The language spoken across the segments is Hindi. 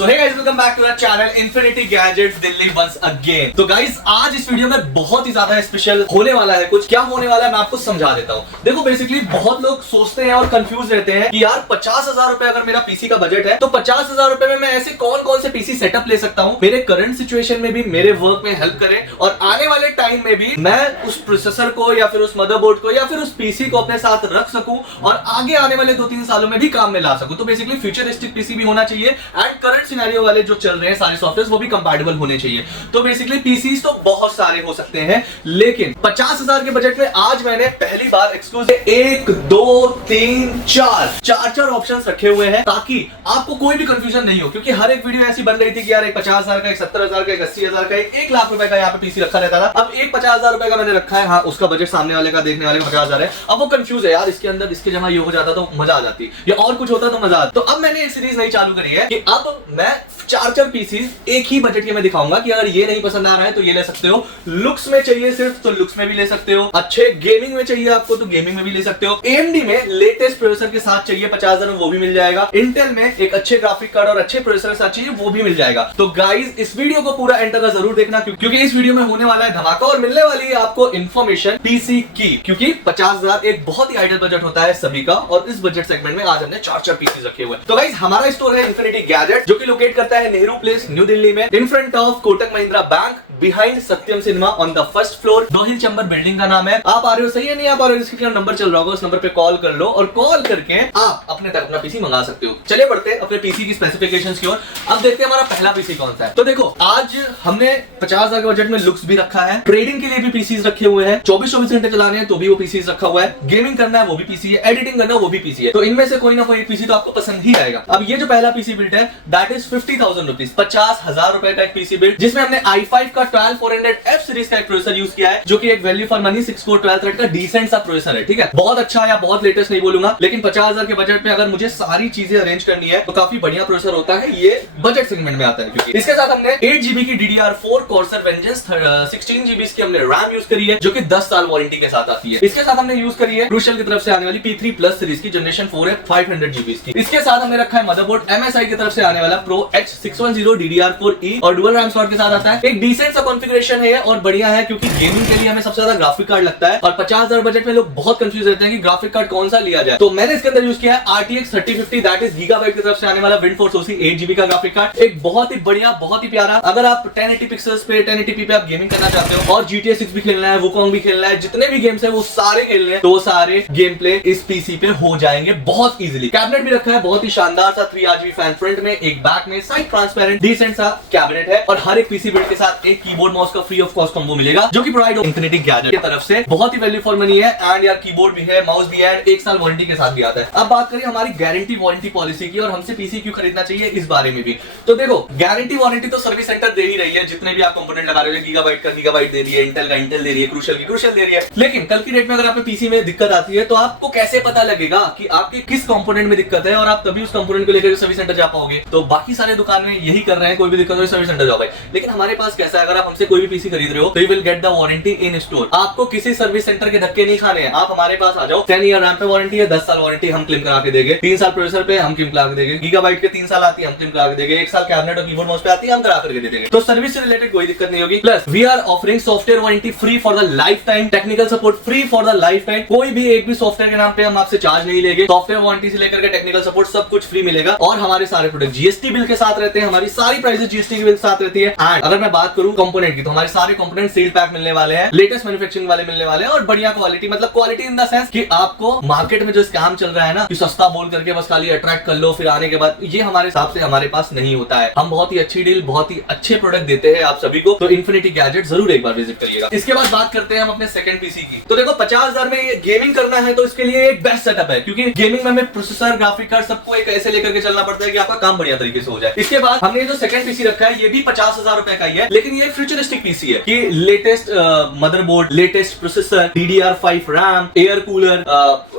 So hey guys, welcome back to our channel infinity gadgets Delhi once again. तो गाइस, आज इस वीडियो में बहुत ही ज्यादा स्पेशल होने वाला है। कुछ क्या होने वाला है मैं आपको समझा देता हूँ। देखो, बेसिकली बहुत लोग सोचते हैं और कंफ्यूज रहते हैं कि यार 50,000 रुपए अगर मेरा पीसी का बजट है तो 50,000 रुपए में मैं ऐसे कौन कौन से पीसी सेटअप ले सकता हूँ मेरे करंट सिचुएशन में भी, मेरे वर्क में हेल्प करे और आने वाले टाइम में भी मैं उस प्रोसेसर को या फिर उस मदरबोर्ड को या फिर उस पीसी को अपने साथ रख सकूं और आगे आने वाले 2-3 सालों में भी काम में ला सकूं। तो बेसिकली फ्यूचरिस्टिक पीसी भी होना चाहिए एंड करंट सिनेरियो वाले जो चल रहे हैं सारे सॉफ्टवेयर वो भी कंपैटिबल होने चाहिए। तो बेसिकली पीसीज तो बहुत सारे हो सकते हैं, लेकिन 50,000 के बजट में आज मैंने पहली बार एक्सक्लूसिव 1 2 3 4 ऑप्शंस रखे हुए हैं ताकि आपको कोई भी कंफ्यूजन नहीं हो। क्योंकि हर एक वीडियो ऐसी बन रही थी कि यार एक 50,000 का, एक 70,000 का, एक 80,000 का, एक 1 लाख रुपए का यहाँ पे पीसी रखा रहता था। अब एक 50,000 रुपए का मैंने रखा है। हाँ, उसका बजट सामने वाले का, देखने वाले का 50,000 है। अब वो कंफ्यूज है यार, इसके अंदर इसके जमा ये हो जाता तो मजा आ जाती, या और कुछ होता तो मजा आता। तो अब मैंने एक सीरीज नई चालू करी है कि अब मैं 4 पीसीज एक ही बजट के में दिखाऊंगा कि अगर ये नहीं पसंद आ रहा है तो ये ले सकते हो, लुक्स में चाहिए सिर्फ तो लुक्स में भी ले सकते हो, अच्छे गेमिंग में चाहिए आपको तो गेमिंग में भी ले सकते हो, एएमडी में लेटेस्ट प्रोसेसर के साथ चाहिए 50,000 में वो भी मिल जाएगा, इंटेल में एक अच्छे ग्राफिक कार्ड और अच्छे प्रोसेसर के साथ चाहिए वो भी मिल जाएगा। तो गाइस, इस वीडियो को पूरा एंड तक जरूर देखना क्योंकि इस वीडियो में होने वाला है धमाका और मिलने वाली है आपको इन्फॉर्मेशन पीसी की। क्योंकि 50,000 एक बहुत ही आइडियल बजट होता है सभी का और इस बजट सेगमेंट में आज हमने 4 पीसीज रखे हुए हैं। तो गाइस, हमारा स्टोर है इन्फिनिटी गैजेट जो कि लोकेट करता है नेहरू प्लेस, न्यू दिल्ली में, in front of Kotak Mahindra bank, behind Satyam cinema on the first floor. Dohil chamber building का नाम है। आप आ रहे हो, सही है? नहीं आप आ रहे हो, इसके नंबर चल रहा होगा, उस नंबर पे कॉल कर लो और कॉल करके आप अपने तक अपना पीसी मंगा सकते हो। चलिए बढ़ते हैं अपने पीसी की स्पेसिफिकेशंस की ओर। अब देखते हैं हमारा पहला पीसी कौन सा है। तो देखो, आज हमने 50,000 के बजट में लुक्स भी रखा है, ट्रेडिंग के लिए भी पीसीज रखे हुए हैं, 24 घंटे चलाने हैं तो भी वो पीसीज रखा हुआ है, गेमिंग करना है वो भी पीसी है, एडिटिंग करना है वो भी पीसी है। तो इनमें से कोई ना कोई पीसी तो आपको पसंद ही आएगा। अब ये जो पहला पीसी बिल्ड है दैट इज 50,000 रुपीज, 50,000 रुपए का एक पीसी बिल्ड जिसमें हमने i5 का 12400F सीरीज का एक प्रोसेसर यूज किया है जो कि एक value for money 6 core 12 thread का डिसेंट सा प्रोसेसर है। ठीक है, बहुत अच्छा या बहुत लेटेस्ट नहीं बोलूंगा, लेकिन 50,000 के बजट में अगर मुझे सारी चीजें अरेंज करनी है तो काफी बढ़िया प्रोसेसर होता है। ये बजट सेगमेंट में आता है क्योंकि इसके साथ हमने 8GB की DDR4 Corsair Vengeance 16GB की हमने रैम यूज करी है जो कि 10 साल वारंटी के साथ आती है। इसके साथ हमने यूज करी है क्रूशियल की तरफ से आने वाली P3 Plus सीरीज की जनरेशन 4 है 500GB की। इसके साथ हमने रखा है मदरबोर्ड MSI की तरफ से आने वाला Pro H610 DDR4E और डुअल रैम स्लॉट के साथ आता है। एक डिसेंट सा कॉन्फ़िगरेशन है और बढ़िया है क्योंकि गेमिंग के लिए हमें सबसे ज्यादा ग्राफिक कार्ड लगता है और 50,000 बजट में लोग बहुत कंफ्यूज रहते हैं कि ग्राफिक कार्ड कौन सा लिया जाए। तो मैंने इसके अंदर यूज किया है RTX 3050 दैट इज गीगाबाइट की तरफ से आने वाला WindForce OC 8GB का ग्राफिक कार्ड। एक बहुत ही बढ़िया, बहुत ही प्यारा। अगर आप 1080 पिक्सल्स पे 1080p पे आप गेमिंग करना चाहते हो और GTA 6 भी खेलना है, वुकोंग भी खेलना है, जितने भी गेम्स है वो सारे खेलने हैं तो सारे गेम प्ले इस पीसी पे हो जाएंगे बहुत इजीली। कैबिनेट भी रखा है बहुत ही शानदार सा 3RGB फैन फ्रंट में, एक बैक में साइड ट्रांसपेरेंट डिसेंट सा कैबिनेट है और हर एक पीसी बिल्ड के साथ एक कीबोर्ड माउस का फ्री ऑफ कॉस्ट कॉम्बो मिलेगा जो कि प्रोवाइड इन्फिनिटी गैजेट की तरफ से। बहुत ही वैल्यू फॉर मनी है एंड यार कीबोर्ड भी है, माउस भी है, 1 साल वारंटी के साथ भी आता है। अब बात करें हमारी गारंटी वारंटी पॉलिसी की और हमसे पीसी क्यों खरीदना चाहिए इस बारे में भी। तो देखो, गारंटी वारंटी तो सर्विस सेंटर दे ही रही है, जितने भी आप कंपोनेंट लगा रहे हो, गीगाबाइट का गीगाबाइट दे रही है, इंटेल का इंटेल दे रही है, क्रूशियल की क्रूशियल दे रही है। लेकिन कल की डेट में अगर आपके पीसी में दिक्कत आती है तो आपको कैसे पता लगेगा कि आपके किस कंपोनेंट में दिक्कत है और आप तभी उस कंपोनेंट को लेकर सर्विस सेंटर जा पाओगे। तो बाकी सारे दुकान में यही कर रहे हैं, कोई भी दिक्कत हो सर्विस सेंटर जाओ भाई। लेकिन हमारे पास कैसा है, अगर आप हमसे कोई भी पीसी खरीद रहे हो तो you will get the warranty in store. आपको किसी सर्विस सेंटर के धक्के नहीं खाने हैं, आप हमारे पास आ जाओ। 10 ईयर रैम पे वारंटी है, 10 साल वारंटी हम क्लेम करा के देंगे, 3 साल प्रोसेसर पे हम क्लेम करा के देंगे, गीगाबाइट के 3 साल आती है हम क्लेम करा के देंगे, 1 साल कैबिनेट और कीबोर्ड माउस पे आती है हम करा करके दे देंगे। तो सर्विस से रिलेटेड कोई दिक्कत नहीं होगी। Plus we are offering software warranty free for the life time, technical support free for the life time. कोई भी एक भी सॉफ्टवेयर के नाम पे हम आपसे चार्ज नहीं लेंगे। सॉफ्टवेयर वारंटी से लेकर के टेक्निकल सपोर्ट सब कुछ फ्री मिलेगा और हमारे सारे प्रोडक्ट जीएसटी बिल के साथ रहते हैं, हमारी सारी प्राइसेस जीएसटी के बिल के साथ रहती है। एंड अगर मैं बात करूं कंपोनेंट की तो हमारे सारे कंपोनेंट सील पैक मिलने वाले हैं, लेटेस्ट मैन्युफैक्चरिंग वाले मिलने वाले हैं और बढ़िया क्वालिटी, मतलब क्वालिटी इन द सेंस कि आपको मार्केट में जो स्कैम चल रहा है ना कि सस्ता बोल करके बस खाली अट्रैक्ट कर लो फिर आने के बाद, ये हमारे हिसाब से हमारे पास नहीं होता है। हम बहुत ही अच्छी डील, बहुत ही अच्छे प्रोडक्ट देते हैं आप सभी को। तो इन्फिनिटी गैजेट जरूर एक बार विजिट करिएगा। इसके बाद बात करते हैं हम अपने सेकंड पीसी की। तो देखो, 50,000 में ये गेमिंग करना है तो इसके लिए एक बेस्ट सेटअप है क्योंकि गेमिंग में हमें प्रोसेसर, ग्राफिक कार्ड सबको एक ऐसे लेकर के चलना पड़ता है कि आपका काम बढ़िया तरीके से हो जाए। इसके बाद हमने जो सेकंड पीसी रखा है ये भी 50,000 रुपए का ही है, लेकिन ये एक फ्यूचरिस्टिक पीसी है कि latest motherboard, latest processor, DDR5 RAM, air cooler,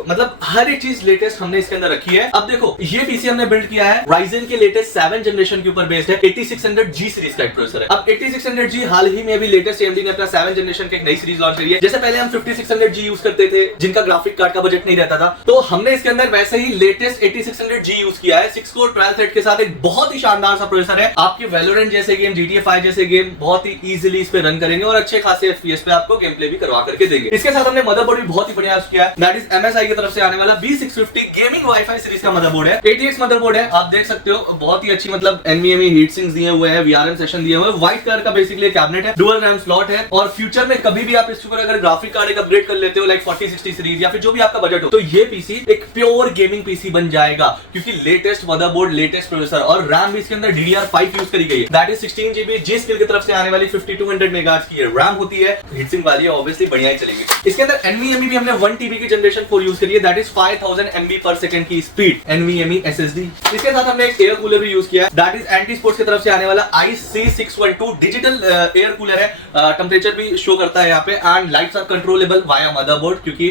मतलब हर एक चीज लेटेस्ट हमने इसके अंदर रखी है। अब देखो ये पीसी हमने बिल्ड किया है Ryzen के लेटेस्ट 7 जनरेशन के ऊपर बेस्ड है। 8600G सीरीज का एक प्रोसेसर है। अब 8600G हाल ही में अभी लेटेस्ट AMD ने अपना 7 जनरेशन की एक नई सीरीज लॉन्च करी है। जैसे पहले हम 5600G यूज करते थे जिनका ग्राफिक कार्ड का बजट नहीं रहता था, तो हमने इसके अंदर वैसे ही लेटेस्ट 8600G यूज किया है 6 कोर 12 थ्रेड के साथ। एक बहुत ही शानदार सा प्रोसेसर है। आपके Valorant जैसे गेम, GTA 5 जैसे गेम बहुत ही इजीली इस पे रन करेंगे और अच्छे खासे FPS पे आपको गेम प्ले भी करवा करके देंगे। इसके साथ हमने मदरबोर्ड भी बहुत ही बढ़िया यूज किया है। दैट इज MSI की तरफ से आने वाला B650 गेमिंग वाईफाई सीरीज का मदरबोर्ड है। ATX मदरबोर्ड है, आप देख सकते हो बहुत ही अच्छी, मतलब NVMe हीट सिंक्स दिए हुए हैं, VRM सेशन दिए हुए हैं, व्हाइट कलर का बेसिकली कैबिनेट है, डुअल रैम स्लॉट है। और फ्यूचर में कभी भी आप इसके ऊपर अगर ग्राफिक कार्ड एक अपग्रेड कर लेते हो लाइक 4060 सीरीज या फिर जो भी आपका बजट हो, तो ये पीसी एक प्योर गेमिंग पीसी बन जाएगा क्योंकि लेटेस्ट मदरबोर्ड, लेटेस्ट प्रोसेसर और रैम भी इसके अंदर DDR5 यूज करी गई है। दैट इज 16GB G-Skill की तरफ से आने वाली 5200 मेगाहर्ट्ज की रैम होती है। हीट सिंक वाली है, ऑब्वियसली बढ़िया ही चलेगी। इसके अंदर NVMe भी हमने 1TB की जनरेशन 4 यूज करी है। दैट इज 5000 MB पर सेकंड की स्पीड NVMe SSD। इसके साथ हमने एक एयर कूलर भी यूज किया है। दैट इज एंटी स्पोर्ट्स की तरफ से आने वाला IC612 डिजिटल एयर कूलर है। टेंपरेचर भी शो करता है यहाँ पे and lights are controllable via motherboard क्योंकि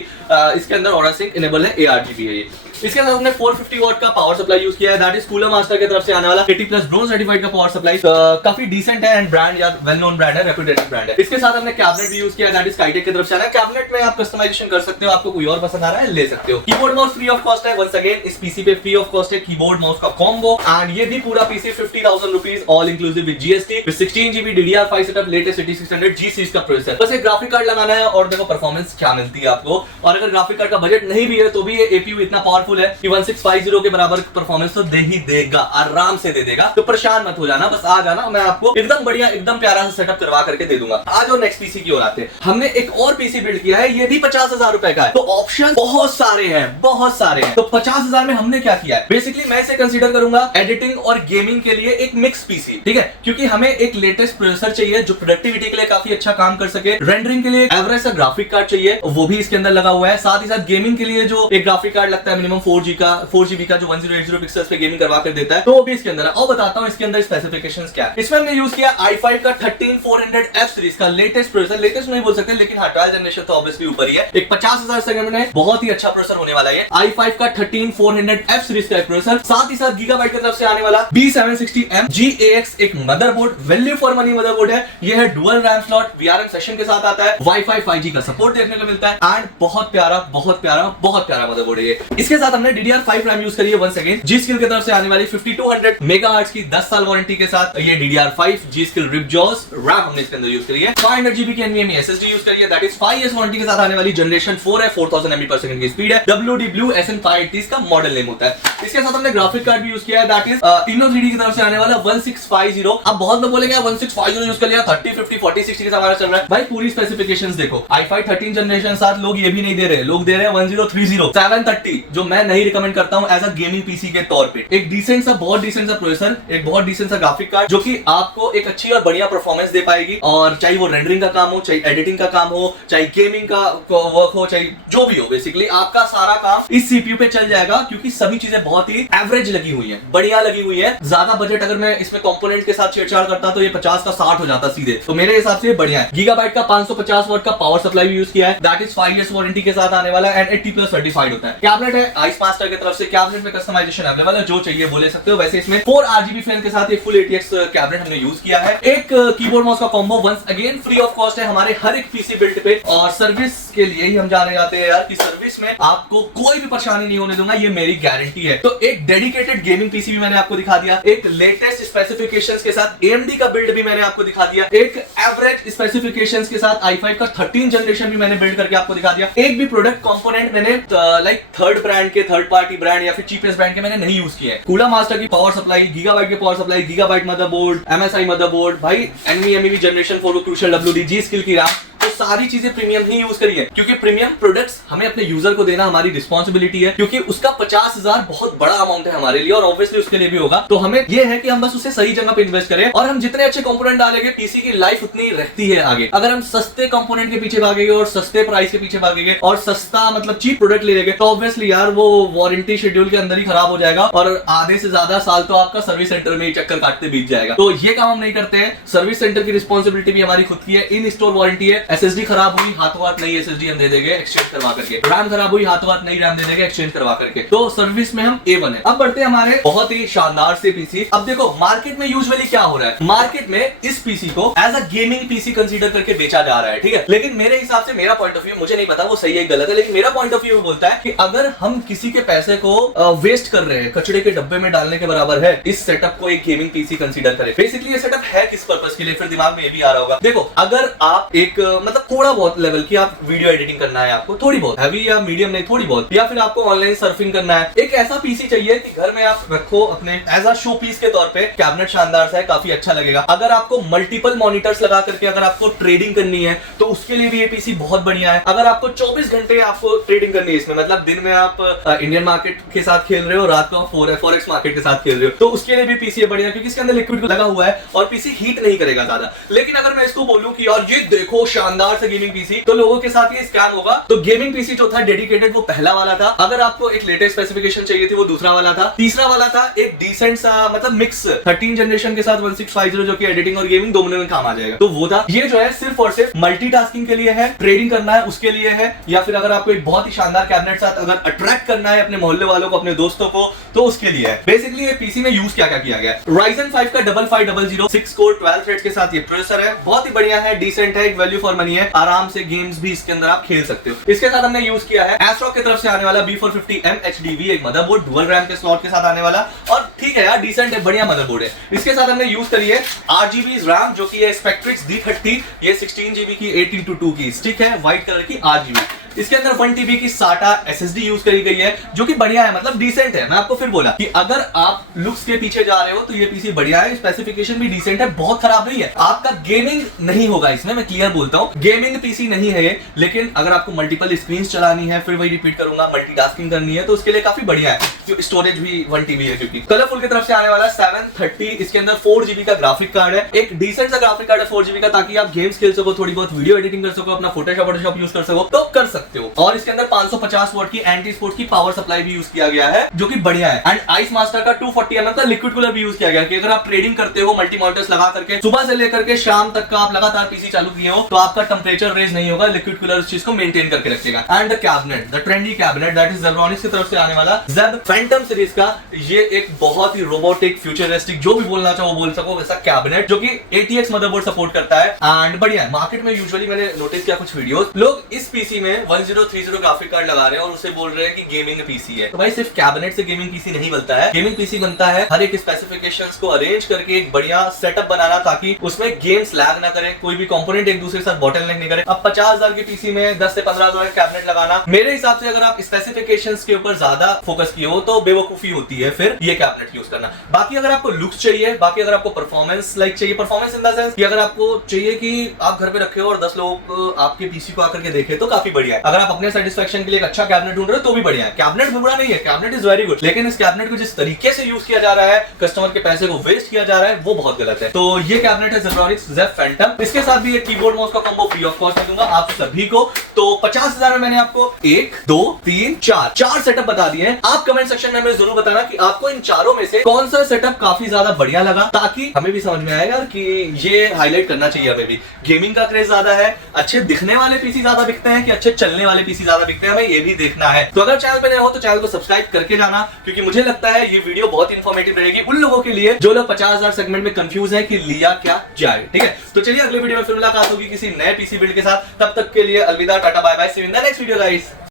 इसके अंदर ऑरा सिंक इनेबल है, ARGB है ये। इसके साथ हमने 450 वाट का पावर सप्लाई यूज किया है। दैट इज कूलर मास्टर की तरफ से आने वाला 80+ ब्रोंज सर्टिफाइड का पावर सप्लाई। काफी डिसेंट है एंड ब्रांड या वेल नोन ब्रांड है, रेप्यूटेड ब्रांड है। इसके साथ हमने कैबिनेट भी यूज किया है। दैट इज काइटेक की तरफ से आना है। कैबिनेट में आप कस्टमाइजेशन कर सकते हो, आपको कोई और पसंद आ रहा है ले सकते हो। Keyboard mouse free of cost है। वंस अगेन इस पीसी पे फ्री ऑफ कॉस्ट है कीबोर्ड माउस का कॉम्बो एंड ये भी पूरा PC 50,000 rupees all inclusive with GST with 16GB DDR5 setup, latest 8600G series का प्रोसेसर। बस एक ग्राफिक कार्ड लगाना है और देखो परफॉर्मेंस क्या मिलती है आपको। और अगर ग्राफिक कार्ड का बजट नहीं भी है तो भी ये APU इतना पावरफुल है कि 1650 के बराबर परफॉर्मेंस तो दे ही देगा, आराम से दे देगा। तो परेशान मत हो जाना, बस आ जाना, मैं आपको एकदम बढ़िया, एकदम प्यारा सा सेटअप करवा करके दे दूंगा। आज और नेक्स्ट पीसी की ओर आते हैं। हमने एक और पीसी बिल्ड किया है, ये भी 50,000 रुपए का है। तो ऑप्शन बहुत सारे हैं, बहुत सारे हैं। तो 50,000 में हमने क्या किया है, बेसिकली मैं इसे कंसीडर करूंगा एडिटिंग और गेमिंग के लिए एक मिक्स पीसी, ठीक है। क्योंकि हमें एक लेटेस्ट प्रोसेसर चाहिए जो प्रोडक्टिविटी के लिए काफी अच्छा काम कर सके, रेंडरिंग के लिए एवरेज सा ग्राफिक कार्ड चाहिए, वो भी इसके अंदर लगा हुआ है। साथ ही साथ गेमिंग के लिए जो एक ग्राफिक कार्ड लगता है मिनिमम 4GB का जो 1080 पिक्सेल्स पे गेमिंग करवा कर देता है, तो वो भी इसके अंदर है। और बताता हूं इसके अंदर स्पेसिफिकेशंस क्या है। इसमें हमने यूज किया i5 का 13400F सीरीज का लेटेस्ट प्रोसेसर, लेटेस्ट नहीं बोल सकते लेकिन 12 जनरेशन तो ऑब्वियसली ऊपर ही है। एक 50,000 सेगमेंट में बहुत ही अच्छा प्रोसेसर होने वाला है। i5 का 13400F सीरीज का प्रोसेसर, साथ ही साथ गीगाबाइट की तरफ से आने वाला B760M GAX एक motherboard, value for money motherboard है। यह है dual RAM slot, VRM session के साथ आता है, वाईफाई 5G का सपोर्ट देखने को मिलता है एंड बहुत प्यारा, बहुत प्यारा, बहुत प्यारा मदरबोर्ड है ये। इसके साथ हमने DDR5 रैम यूज करी है वंस अगेन G-Skill की तरफ से आने वाली 5200 मेगाहर्ट्ज की 10 साल वारंटी के साथ। ये DDR5 G-Skill Ripjaws रैम हमने इसके अंदर यूज करी है। 500GB की NVMe SSD यूज करी है। दैट इज 5 years वारंटी के साथ आने वाली जनरेशन 4 है, 4000 MB पर सेकंड की स्पीड है। WD Blue SN580 का मॉडल नेम होता है। इसके साथ हमने ग्राफिक कार्ड भी यूज किया है। दैट इज Inno3D की तरफ से आने वाला 1650। अब बहुत लोग बोलेंगे 1650 यूज कर लिया, 30, 50, 40, 60 के साथ चल रहा है। भाई पूरी स्पेसिफिकेशंस देखो, i5 13 जनरेशन साथ लोग ये भी नहीं दे रहे, लोग दे रहे हैं 1030 730, जो मैं नहीं रिकमेंड करता हूं एज अ गेमिंग पीसी के तौर पे। एक डिसेंट सा, बहुत डिसेंट सा प्रोसेसर, एक बहुत डिसेंट सा ग्राफिक कार्ड जो कि आपको एक अच्छी और बढ़िया परफॉर्मेंस दे पाएगी। और चाहे वो रेंडरिंग का काम हो, चाहे एडिटिंग का काम हो, चाहे गेमिंग का वर्क हो, चाहे जो भी हो, बेसिकली आपका सारा काम इस सीपीयू पे चल जाएगा क्योंकि सभी चीजें बहुत ही एवरेज लगी हुई है, बढ़िया लगी हुई है। ज्यादा बजट अगर मैं इसमें कंपोनेंट के साथ छेड़छाड़ करता तो ये 50 का 60 हो जाता सीधे, तो मेरे हिसाब से बढ़िया है। गीगाबाइट का 550 वाट का पावर सप्लाई भी यूज किया है। दैट इज 5 years वारंटी के साथ आने वाला एंड 80+ सर्टिफाइड होता है। कैबिनेट है आइस मास्टर की तरफ से, कैबिनेट में कस्टमाइजेशन अवेलेबल है, जो चाहिए वो ले सकते हो। वैसे इसमें 4 RGB फैन के साथ एक फुल ATX कैबिनेट हमने यूज किया है। एक कीबोर्ड माउस का combo once again free of cost है हमारे हर एक पीसी बिल्ड पे। और सर्विस के लिए ही हम जाने जाते हैं यार कि सर्विस में आपको कोई भी परेशानी नहीं होने दूंगा, ये मेरी गारंटी है। तो एक डेडिकेटेड गेमिंग पीसी भी मैंने आपको दिखा दिया, एक लेटेस्ट स्पेसिफिकेशंस के साथ AMD का बिल्ड भी मैंने आपको दिखा दिया, एक एवरेज स्पेसिफिकेशंस के साथ i5 का 13 जनरेशन भी मैंने बिल्ड करके आपको दिखा दिया। एक भी प्रोडक्ट कंपोनेंट मैंने लाइक थर्ड ब्रांड के, थर्ड पार्टी ब्रांड या फिर चीपेस्ट ब्रांड के मैंने नहीं यूज किए हैं। कूलर मास्टर की पावर सप्लाई, गीगाबाइट के power supply, gigabyte motherboard, MSI motherboard, भाई NVMe भी जनरेशन 4 क्रूशियल WD, G-Skill की रैम, तो सारी चीजें प्रीमियम ही यूज करी है, क्योंकि प्रीमियम प्रोडक्ट्स हमें अपने यूजर को देना हमारी रिस्पॉन्सिबिलिटी है, क्योंकि उसका 50,000 बहुत बड़ा अमाउंट है हमारे लिए और ऑब्वियसली उसके लिए भी होगा। तो हमें यह है कि हम बस उसे सही जगह पे इन्वेस्ट करें और हम जितने अच्छे कंपोनेंट डालेंगे पीसी की लाइफ उतनी रहती है आगे। अगर हम सस्ते कंपोनेंट के पीछे भागेंगे और सस्ते प्राइस के पीछे भागेंगे और सस्ता मतलब चीप प्रोडक्ट ले लेंगे तो ऑब्वियसली यार वो वारंटी शेड्यूल के अंदर ही खराब हो जाएगा और आधे से ज्यादा साल तो आपका सर्विस सेंटर में ही चक्कर काटते बीत जाएगा। तो ये काम हम नहीं करते हैं। सर्विस सेंटर की रिस्पॉन्सिबिलिटी भी हमारी खुद की है। इन स्टोर वारंटी है। एसएसडी खराब हुई हाथों हाथ नई एसएसडी हम दे देंगे एक्सचेंज करवा करके। रैम खराब हुई हाथों हाथ नई रैम दे देंगे एक्सचेंज करवा करके। तो सर्विस में हम A1 है। अब बढ़ते हैं हमारे बहुत ही शानदार से पीसी। अब देखो मार्केट में यूजुअली क्या हो रहा है, मार्केट में इस पीसी को as a gaming PC consider करके बेचा जा रहा है, ठीक है। लेकिन मेरे हिसाब से, मेरा पॉइंट ऑफ व्यू, मुझे नहीं पता वो सही है गलत है, लेकिन मेरा पॉइंट ऑफ व्यू बोलता है कि अगर हम किसी के पैसे को वेस्ट कर रहे हैं, कचड़े के डब्बे में डालने के बराबर है इस सेटअप को एक गेमिंग पीसी कंसीडर करें। बेसिकली ये सेटअप है किस पर्पस के लिए, फिर दिमाग में ये भी आ रहा होगा। देखो अगर आप एक मतलब थोड़ा बहुत लेवल की आप वीडियो एडिटिंग करना है, आपको थोड़ी बहुत हैवी या मीडियम नहीं थोड़ी बहुत, या फिर आपको ऑनलाइन सर्फिंग करना है, एक ऐसा पीसी चाहिए कि घर में आप रखो अपने एज अ शो पीस के तौर पे। कैबिनेट शानदार सा है, काफी अच्छा लगेगा। अगर आपको मल्टीपल मॉनिटर्स लगा करके अगर आपको ट्रेडिंग करनी है तो उसके लिए भी ये पीसी बहुत बढ़िया है। अगर आपको 24 घंटे आपको ट्रेडिंग करनी है इसमें, मतलब दिन में आप इंडियन मार्केट के साथ खेल रहे हो, रात को आप फॉरेक्स मार्केट के साथ खेल रहे हो, तो उसके लिए भी पीसी बढ़िया, क्योंकि इसके अंदर लिक्विड लगा हुआ है और पीसी हीट नहीं करेगा ज्यादा। लेकिन अगर मैं इसको बोलूं कि यार ये देखो शानदार से गेमिंग पीसी, तो लोगों के साथ ये स्कैम होगा। तो गेमिंग पीसी जो था डेडिकेटेड वो पहला वाला था। अगर आपको एक लेटेस्ट स्पेसिफिकेशन चाहिए थी वो दूसरा वाला था। तीसरा वाला था एक डिसेंट सा मतलब मिक्स 13 जनरेशन के साथ 1650 जो कि एडिटिंग और गेमिंग दोनों में काम आ जाएगा, तो वो था। ये जो है सिर्फ और सिर्फ मल्टीटास्किंग के लिए है, ट्रेडिंग करना है उसके लिए है, या फिर अगर आपको एक बहुत ही शानदार कैबिनेट साथ अगर अट्रैक्ट करना है अपने मोहल्ले वालों को, अपने दोस्तों को, तो उसके लिए है। बेसिकली ये पीसी में यूज क्या क्या किया गया है, Ryzen 5 का 5500 6 कोर 12 थ्रेड के साथ ये प्रोसेसर है, बहुत ही बढ़िया है, डिसेंट है, एक वैल्यू फॉर मनी है, आराम से गेम्स भी इसके अंदर आप खेल सकते हो। इसके साथ हमने यूज किया है एस्ट्रॉक की तरफ से आने वाला B450M HDV, एक मदरबोर्ड डुअल रैम के स्लॉट के साथ आने वाला, और ठीक है यार डिसेंट है, बढ़िया मदरबोर्ड है। इसके साथ हमने यूज करी है 8GB रैम जो कि है Spectrix D30, ये 16GB की 8x2 की स्टिक है, व्हाइट कलर की 8GB। इसके अंदर 1TB की SATA SSD यूज करी गई है जो कि बढ़िया है, मतलब डिसेंट है। मैं आपको फिर बोला कि अगर आप लुक्स के पीछे जा रहे हो तो ये पीसी बढ़िया है, स्पेसिफिकेशन भी डिसेंट है, बहुत खराब नहीं है। आपका गेमिंग नहीं होगा इसमें, मैं क्लियर बोलता हूं, गेमिंग पीसी नहीं है। लेकिन अगर आपको मल्टीपल स्क्रीन चलानी है, फिर वही रिपीट करूंगा, मल्टीटास्किंग करनी है, तो उसके लिए काफी बढ़िया है। स्टोरेज भी 1TB है, क्योंकि कलरफुल की तरफ से आने वाला 730, इसके अंदर 4GB का ग्राफिक कार्ड है, एक डिसेंट सा ग्राफिक कार्ड है 4GB का, ताकि आप गेम्स खेल सको, थोड़ी बहुत वीडियो एडिटिंग कर सको, अपना फोटोशॉप यूज कर सको तो कर सकते हो। और इसके अंदर 550 वॉट की एंटी स्पोर्ट की पावर सप्लाई भी यूज किया गया है जो कि बढ़िया है। एंड आइस मास्टर का 240mm का लिक्विड कूलर भी यूज किया गया है कि अगर आप ट्रेडिंग करते हो मल्टी मॉनिटर्स लगा करके सुबह से लेकर के शाम तक का आप लगातार पीसी चालू किए हो तो आपका टेंपरेचर रेज नहीं होगा, लिक्विड कूलर उस चीज को मेंटेन करके रखेगा। And the cabinet, the trendy cabinet, that is Zebronics की तरफ से आने वाला Zeb Phantom सीरीज का ये एक बहुत ही रोबोटिक फ्यूचरिस्टिक जो भी बोलना चाहो बोल सको वैसा कैबिनेट जो कि ATX मदरबोर्ड सपोर्ट करता है एंड बढ़िया है। मार्केट में यूजुअली मैंने नोटिस किया कुछ वीडियोस, लोग इस पीसी में 1030 ग्राफिक कार्ड लगा रहे हैं और उसे बोल रहे हैं कि गेमिंग पीसी है। तो भाई सिर्फ कैबिनेट से गेमिंग पीसी नहीं बनता है, गेमिंग पीसी बनता है हर एक स्पेसिफिकेशंस को अरेंज करके एक बढ़िया सेटअप बनाना ताकि उसमें गेम्स लैग ना करे, कोई भी कंपोनेंट एक दूसरे के साथ बॉटलनेक नहीं करे। अब 50,000 के पीसी में 10 से 15,000 कैबिनेट लगाना मेरे हिसाब से अगर आप स्पेसिफिकेशंस के ऊपर ज्यादा फोकस किए हो तो बेवकूफी होती है फिर ये कैबिनेट यूज करना। बाकी अगर आपको लुक्स चाहिए, बाकी अगर आपको परफॉर्मेंस लाइक चाहिए, परफॉर्मेंस इन द सेंस कि अगर आपको चाहिए कि आप घर पे रखे हो और 10 लोग आपके पीसी को आकर के देखे तो काफी बढ़िया है। अगर आप अपने सेटिस्फेक्शन के लिए एक अच्छा कैबिनेट ढूंढ रहे हो तो भी बढ़िया है। कैबिनेट बुरा नहीं है, कैबिनेट इज वेरी गुड, लेकिन इस कैबिनेट को जिस तरीके से यूज किया जा रहा है, कस्टमर के पैसे को वेस्ट किया जा रहा है, वो बहुत गलत है। तो ये कैबिनेट है Zebronics Zeb Phantom। इसके साथ भी एक कीबोर्ड माउस का कॉम्बो फ्री ऑफ कॉस्ट में दूंगा आप सभी को। तो 50,000 में मैंने आपको 1 2 3 4 सेटअप बता दिए हैं। आप कमेंट सेक्शन में हमें जरूर बताना कि आपको इन चारों में से कौन सा सेटअप काफी ज्यादा बढ़िया लगा, ताकि हमें भी समझ में आएगा कि ये हाईलाइट करना चाहिए। हमें भी गेमिंग का क्रेज ज्यादा है, अच्छे दिखने वाले पीसी ज्यादा बिकते हैं कि अच्छे चलने वाले पीसी ज्यादा बिकते हैं, हमें ये भी देखना है। तो अगर चैनल पे नए हो तो चैनल को सब्सक्राइब करके जाना, क्योंकि मुझे लगता है ये वीडियो बहुत इंफॉर्मेटिव रहेगी उन लोगों के लिए जो लोग 50,000 सेगमेंट में कंफ्यूज है कि लिया क्या जाए। ठीक है, तो चलिए अगले वीडियो में फिर मुलाकात होगी किसी नए पीसी बिल्ड के साथ। तब तक के लिए अलविदा, टाटा bye bye, see you in the next video guys.